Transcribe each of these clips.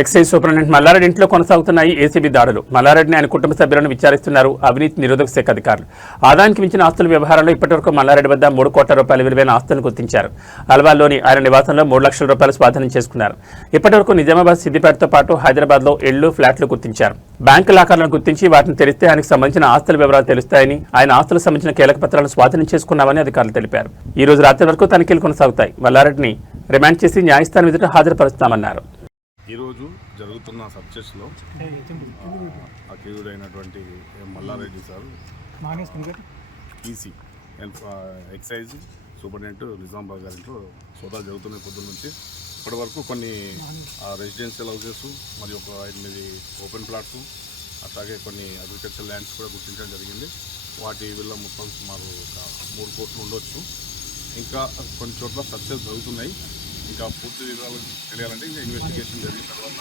Excise superintendent Mallareddy ఇంట్లో కొనసాగుతున్నాయి ACB దాడులు. మల్లారెడ్డిని ఆయన కుటుంబ సభ్యులను విచారిస్తున్నారు అవినీతి నిరోధక శాఖ అధికారులు. ఆదాయానికి మించిన ఆస్తుల వ్యవహారంలో ఇప్పటివరకు మల్లారెడ్డి వద్ద 3 కోట్ల రూపాయల విలువైన ఆస్తులను గుర్తించారు. అల్వాల్లోని ఆయన నివాసంలో 3 లక్షల రూపాయలు స్వాధీనం చేసుకున్నారు. ఇప్పటివరకు నిజామాబాద్, సిద్దిపేటతో పాటు హైదరాబాద్లో ఇళ్లు, ఫ్లాట్లు గుర్తించారు. బ్యాంకు లాకర్లను గుర్తించి వాటిని తెరిస్తే ఆయనకు సంబంధించిన ఆస్తుల వివరాలు తెలుస్తాయని, ఆయన ఆస్తులకు సంబంధించిన కీలక పత్రాలను స్వాధీనం చేసుకున్నామని అధికారులు తెలిపారు. ఈ రోజు రాత్రి వరకు తనిఖీలు కొనసాగుతాయి. మల్లారెడ్డిని రిమాండ్ చేసి న్యాయస్థానం ఎదుట హాజరుపరుస్తామన్నారు. ఈరోజు జరుగుతున్న సబ్జెక్ట్స్లో accused Mallareddy sir EC excise superintendent Nizamabad గారింట్లో సోదాలు జరుగుతున్న పొద్దున్న నుంచి ఇప్పటి వరకు కొన్ని రెసిడెన్షియల్ హౌసెస్ మరియు ఒక 8 ఓపెన్ ప్లాట్స్ అట్లాగే కొన్ని అగ్రికల్చర్ ల్యాండ్స్ కూడా గుర్తించడం జరిగింది. వాటి వల్ల మొత్తం సుమారు ఒక 3 కోట్లు ఉండొచ్చు. ఇంకా కొన్ని చోట్ల సక్సెస్ జరుగుతున్నాయి. ఇంకా పూర్తి వివరాలు తెలియాలంటే ఇంకా ఇన్వెస్టిగేషన్ జరిగిన తర్వాత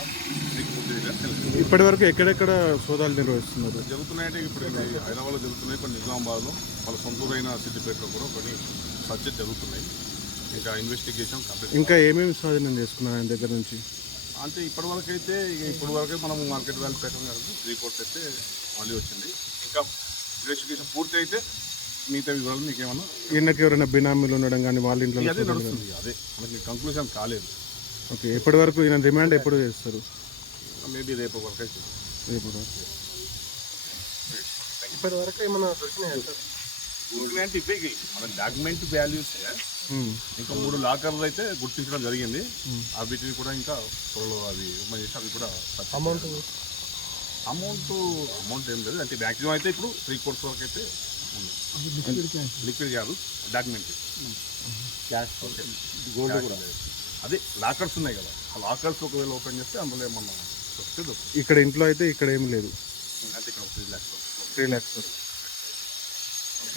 మీకు పూర్తి వివరాలు తెలియదు. ఇప్పటి వరకు ఎక్కడెక్కడ సోదాలు నిర్వహిస్తున్నారు? జరుగుతున్నాయంటే ఇప్పుడు హైదరాబాద్లో జరుగుతున్నాయి, కొన్ని నిజామాబాద్లో, వాళ్ళ సొంతూరైన సిద్దిపేటలో కూడా కొన్ని సర్చెస్ జరుగుతున్నాయి. ఇంకా ఇన్వెస్టిగేషన్ కంప్లీట్. ఇంకా ఏమేమి స్వాధీనం చేసుకున్నారు ఆయన దగ్గర నుంచి? అంటే ఇప్పటివరకు అయితే మనం మార్కెట్ వాల్యూ ప్రకారం కాబట్టి 3 కోట్స్ అయితే మళ్ళీ వచ్చింది. ఇంకా ఇన్వెస్టిగేషన్ పూర్తి అయితే మిగతా వివరాలు మీకు ఏమన్నా ఈయనకి ఎవరైనా బినామీలు ఉండడం కానీ వాళ్ళ ఇంట్లో అదే నడుస్తుంది. అదే మనకి కంక్లూజన్ కాలేదు. ఓకే, ఎప్పటి వరకు ఈయన రిమాండ్ ఎప్పుడు చేస్తారు? మేబీ రేపు వరకు అయితే. ఇప్పటి వరకు ఏమైనా దొరికినాయా సార్? అంటే ఇవే మన డాక్యుమెంట్ వాల్యూస్ ఇంకా 3 లాకర్లు అయితే గుర్తించడం జరిగింది. వీటిని కూడా ఇంకా త్వరలో అవి ఓపెన్ చేసి అవి కూడా అమౌంట్ ఏం లేదు. అంటే మ్యాక్సిమం అయితే ఇప్పుడు 3 కోట్స్ వరకు అయితే లిక్విడ్ కాదు, డాక్యుమెంట్ క్యాష్ గోల్డ్ కూడా. అదే లాకర్స్ ఉన్నాయి కదా, ఆ లాకర్స్ ఒకవేళ ఓపెన్ చేస్తే అందులో ఏమన్నా వస్తే ఇక్కడ ఇంట్లో అయితే ఇక్కడ ఏం లేదు. అంటే ఇక్కడ 3 lakhs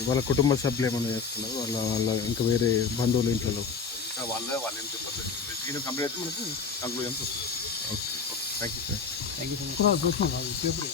వాళ్ళ కుటుంబ సభ్యులు ఏమైనా చేస్తున్నారు? వాళ్ళ ఇంకా వేరే బంధువుల ఇంట్లో ఇంకా వాళ్ళు ఏం చెప్పలేదు. ఇన్వెస్టిగేషన్ కంప్లీట్ అయితే మనకు కంక్లూజన్స్ వస్తుంది. Okay, thank you sir. Thank you so much.